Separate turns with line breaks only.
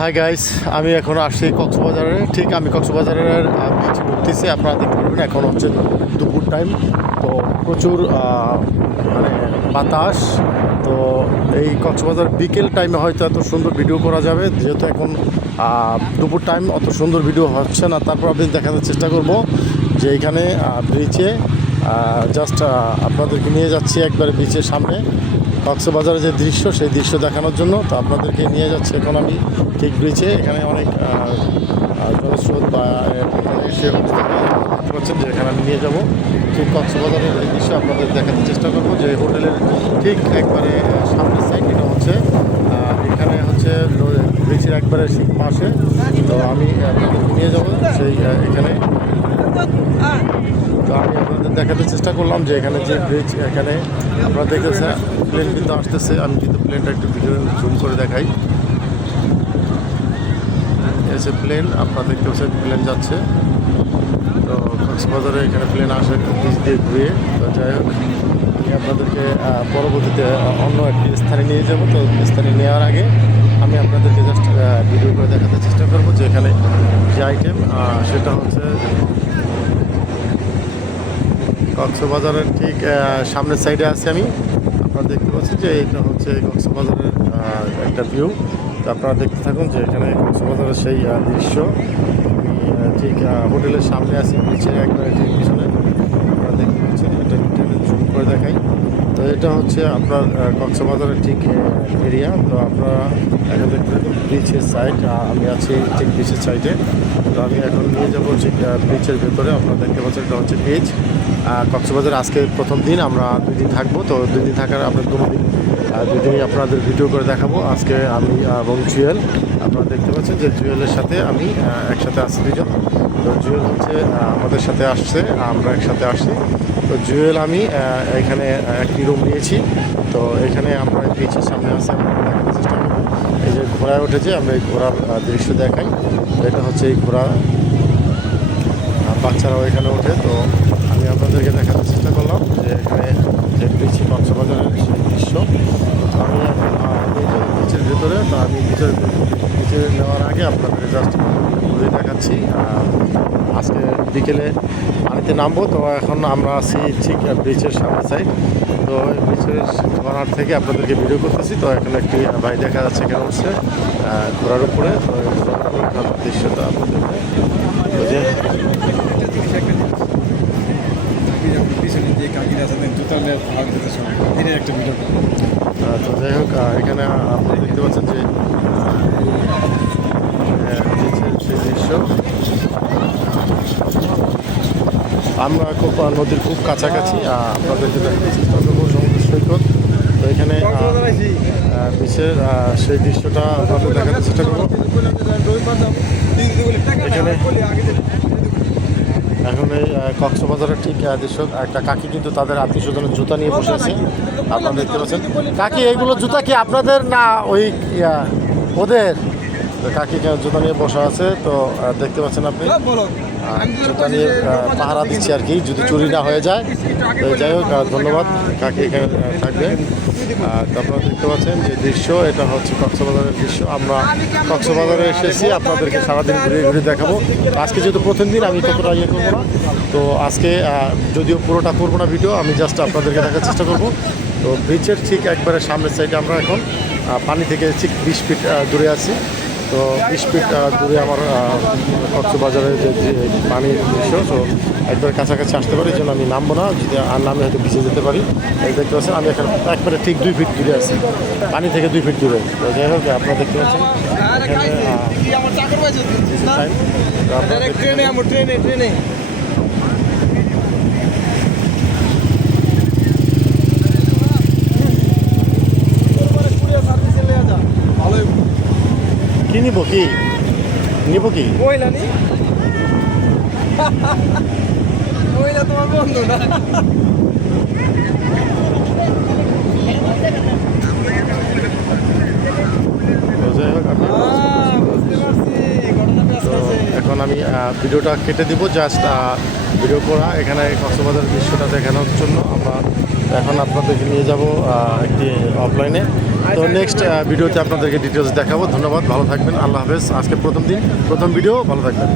Hi guys আমি এখন আসছি কক্সবাজারে। ঠিক আমি কক্সবাজারের বিচে ঢুকতেছি আপনারা দেখতে পারবেন, এখন হচ্ছে দুপুর টাইম তো প্রচুর মানে বাতাস। তো এই কক্সবাজার বিকেল টাইমে হয়তো এত সুন্দর ভিডিও করা যাবে। যেহেতু এখন দুপুর টাইম অত সুন্দর ভিডিও হচ্ছে না। তারপর আমি দেখানোর চেষ্টা করব যে এখানে ব্রিচে জাস্ট আপনাদেরকে নিয়ে যাচ্ছি একবারে বিচের সামনে। কক্সবাজারের যে দৃশ্য, সেই দৃশ্য দেখানোর জন্য তো আপনাদেরকে নিয়ে যাচ্ছে এখন আমি ঠিক ব্রিজে এখানে অনেক জনস্রোত বা দেখতে যে এখানে আমি নিয়ে যাব। ঠিক কক্সবাজারের এই দৃশ্য আপনাদের দেখাতে চেষ্টা করব যে হোটেলের ঠিক একবারে সামনের সাইড এটা হচ্ছে এখানে হচ্ছে ব্রিজের একবারে পাশে। তো আমি আপনাদেরকে নিয়ে যাব, সেই আহ, এখানে তো আমি আপনাদের দেখাতে চেষ্টা করলাম যে এখানে যে ব্রিজ এখানে আপনারা দেখতেছেন প্লেন কিন্তু আসতেছে। আমি কিন্তু প্লেনটা একটু ভিডিও জুম করে দেখাই। এসে প্লেন আপনারা দেখতে পাচ্ছেন প্লেন যাচ্ছে। তো কক্সবাজারে এখানে প্লেন আসে ব্রিজ দিয়ে ঘুরিয়ে। তো যাই হোক, আমি আপনাদেরকে পরবর্তীতে অন্য একটি স্থানে নিয়ে যাব। তো স্থানে নেওয়ার আগে আমি আপনাদেরকে জাস্ট ভিডিও করে দেখাতে চেষ্টা করব যে এখানে যে আইটেম সেটা হচ্ছে কক্সবাজারের ঠিক সামনের সাইডে আছি আমি। আপনারা দেখতে পাচ্ছেন যে এটা হচ্ছে কক্সবাজারের একটা ভিউ তো আপনারা দেখতে থাকুন যে এখানে কক্সবাজারের সেই দৃশ্য। ঠিক হোটেলের সামনে আছি, নিচে একবার পিছনে আপনারা দেখতে পাচ্ছেন এটা জুম করে দেখাই তো এটা হচ্ছে আপনার কক্সবাজারের ঠিক এরিয়া তো আপনারা এখন দেখতে পাচ্ছেন বিচের সাইড আমি আছি ঠিক বিচের সাইডে তো আমি এখন নিয়ে যাব ঠিক বিচের ভেতরে। আপনারা দেখতে পাচ্ছেন এটা হচ্ছে বিচ কক্সবাজার আজকে প্রথম দিন, আমরা দুই দিন থাকব। তো দুই দিন থাকার আপনার দুটো দিন দুই দিনই আপনাদের ভিডিও করে দেখাবো। আজকে আমি এবং জুয়েল। আপনারা দেখতে পাচ্ছেন যে জুয়েলের সাথে আমি একসাথে আসছি দুজন। তো জুয়েল হচ্ছে আমাদের সাথে আসছে, আমরা একসাথে আসছি। তো জুয়েল, আমি এখানে একটি রুম নিয়েছি। তো এখানে আমরা বিচের সামনে আসে আমরা দেখানোর চেষ্টা করব। এই যে ঘোড়ায় উঠেছে, আমরা এই ঘোড়ার দৃশ্য দেখাই। এটা হচ্ছে এই ঘোড়া। বাচ্চারাও এখানে ওঠে। তো আমি আপনাদেরকে দেখানোর চেষ্টা করলাম যে এখানে যে বিচি কক্সবাজারের সেই দৃশ্য। তো আমি এখন বিচের ভেতরে, তো আমি বিচের বিচে নেওয়ার আগে আপনাদের জাস্ট ঘুরে দেখাচ্ছি। আজকে বিকেলে পানিতে নামবো, তো এখন আমরা আছি ঠিক বিচের সামনে সাইড তো বিচের কর্নার থেকে আপনাদেরকে ভিডিও করতেছি। তো এখন একটি ভাই দেখা যাচ্ছে কেন হচ্ছে ঘোড়ার উপরে। তো দৃশ্যটা আপনাদেরকে তো
পিছনে যে কাকিরা আছেন জুতা নিয়ে ভাগ দিতে সময় এটা একটা ভিডিও
তো যাই হোক এখানে আপনারা দেখতে পাচ্ছেন যে দৃশ্য আমরা খুব নদীর খুব কাছাকাছি আপনাদেরকে দেখাতে সমুদ্র সৈকত। তো এখানে আহ, সেই দৃশ্যটা আপনাদের দেখাতে চেষ্টা করব। এখানে এখন এই কক্সবাজারের ঠিক দৃশ্য, একটা কাকি কিন্তু তাদের আত্মীয় স্বজনের জুতা নিয়ে বসে আছে। আপনারা দেখতে পাচ্ছেন। কাকি এইগুলো জুতা কি আপনাদের না ওই ওদের? কাকি এখানে জুতা নিয়ে বসা আছে তো দেখতে পাচ্ছেন আপনি। জুতা নিয়ে পাহারা দিচ্ছি আর কি যদি চুরি না হয়ে যায় তো যাই হোক ধন্যবাদ। কাকি এখানে থাকবে। আপনারা দেখতে পাচ্ছেন যে দৃশ্য এটা হচ্ছে কক্সবাজারের দৃশ্য। আমরা কক্সবাজারে এসেছি আপনাদেরকে সারাদিন ঘুরে ঘুরে দেখাবো। আজকে যেহেতু প্রথম দিন আমি ততটা ইয়ে করব না। তো আজকে যদিও পুরোটা করব না ভিডিও আমি জাস্ট আপনাদেরকে দেখার চেষ্টা করব। তো বিচের ঠিক একবারে সামনের সাইডে আমরা এখন পানি থেকে ঠিক বিশ ফিট দূরে আছি। তো বিশ ফিট দূরে আমার কক্সবাজারে কক্সবাজারের যে যে পানির দৃশ্য তো একবার কাছাকাছি আসতে পারি এই জন্য আমি নামবো না। যদি আর নামে হয়তো ভিজে যেতে পারি। এই দেখতে পাচ্ছেন আমি এখানে একবারে ঠিক দুই ফিট দূরে আছি। পানি থেকে দুই ফিট দূরে। তো যাই হোক আপনারা দেখতে পাচ্ছেন এখানে আহ, time, তো আপনারা দেখতে
ট্রেনে আমার ট্রেনে ট্রেনে
কি নিব কি? নিব কি?
মহিলা নি? মহিলা তোমার বন্ধু না
তো যাই হোক আপনারা
আহ, বুঝতে পারছি ঘটনাটা
তো
আসতেছে
এখন আমি আহ, ভিডিওটা কেটে দিব জাস্ট ভিডিও করা। এখানে কক্সবাজার দৃশ্যটা দেখানোর জন্য আমরা এখন আপনাদেরকে নিয়ে যাব একটি অফলাইনে তো নেক্সট ভিডিওতে আপনাদেরকে ডিটেলস দেখাবো। ধন্যবাদ, ভালো থাকবেন, আল্লাহ হাফেজ। আজকে প্রথম দিন, প্রথম ভিডিও ভালো থাকবেন।